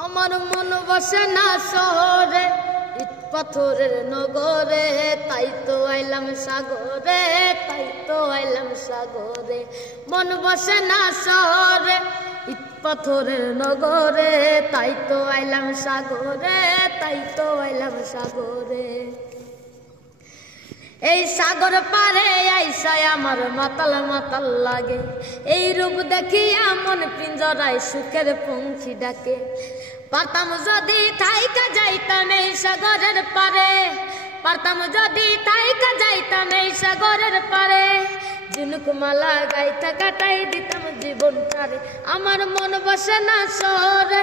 আমার মন বসে না শহরে, ইট পাথরের নগরে, তাই তো আইলাম সাগরে, তাই তো আইলাম সাগরে। মন বসে না শহরে, ইট পাথরের নগরে, তাই তো আইলাম সাগরে, তাই তো আইলাম সাগরে। এই সাগর পারে আইসায় আমার মাতাল মাতাল লাগে, এই রূপ দেখিয়া মন পিঞ্জরায় সুখের পঙ্খী ডাকে। পারতাম যদি থাইকা যাইতাম এই সাগরের পারে, পারতাম যদি থাইকা যাইতাম এই সাগরের পারে, ঝিনুক মালা গাইতা কাটাই দিতাম জীবনটারে। আমার মন বসে না শহরে,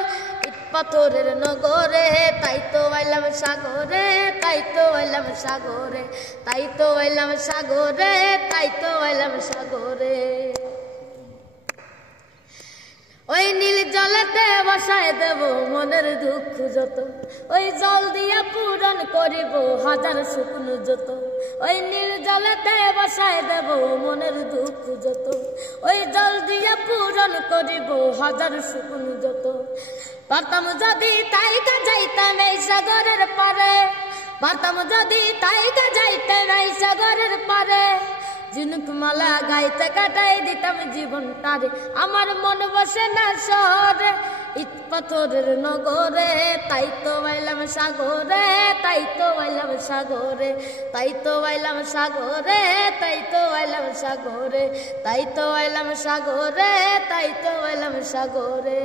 ইট পাথরের নগরে, তাই তো আইলাম সাগরে, তাই তো আইলাম সাগরে, তাই তো আইলাম সাগরে, তাই তো আইলাম সাগরে। ওই নীল জলেতে বসায় দেব মনের দুঃখ যত, ওই জল দিয়া পূরণ করিব হাজার শুকনো যত। ওই নীল জলেতে বসায় দেব মনের দুঃখ যত, ওই জল দিয়া পূরণ করিব হাজার শুকনো যত। পারতাম যদি তাইকা যাইতাম এই সাগরের পারে, পারতাম যদি তাইকা যাইতাম এই সাগরের পারে, ঝিনুক মালা গাইতে কাটাই দিতাম জীবনটারে। আমার মন বসে না শহরে, ইট পাথরের নগরে, তাই তো আইলাম সাগরে, তাই তো আইলাম সাগরে, তাই তো আইলাম সাগরে, তাই তো আইলাম সাগরে, তাই তো আইলাম সাগরে, তাই তো আইলাম সাগরে।